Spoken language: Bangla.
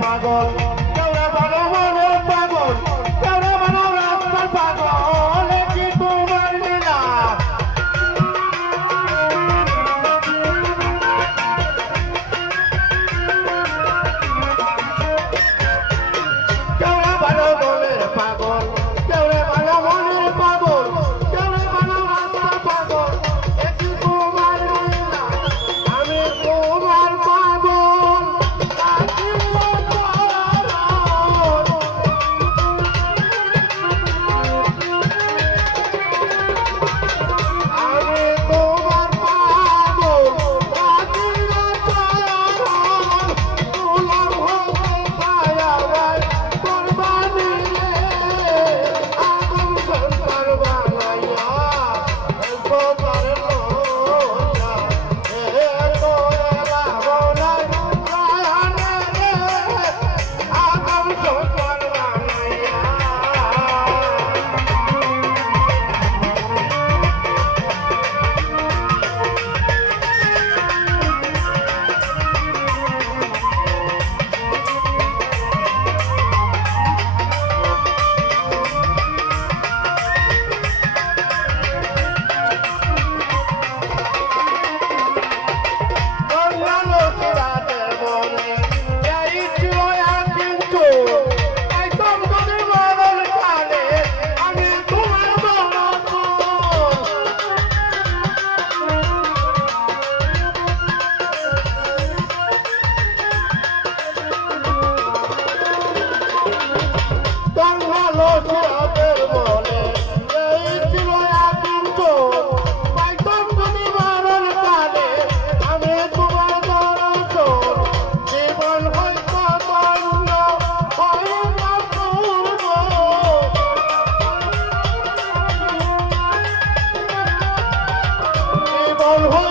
পাগল। দল